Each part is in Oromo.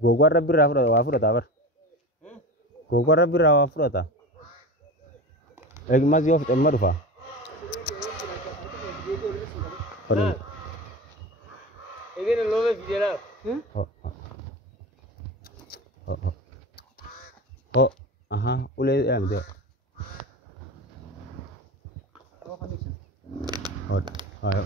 Gogwar rabbi wafura tabar. Gogwar rabbi wafura ta. Egmas yof emmadufa. Again, a lower video. Oh, aha, ule yang dia. Oh, ayo.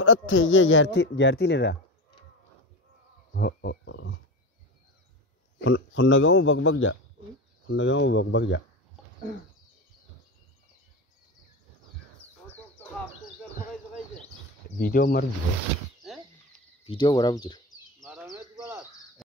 Fudhatte jaartii irraa. Kun nagamu bakbakja. Kun nagamu bakbakja. Video marju. Video waraab jira.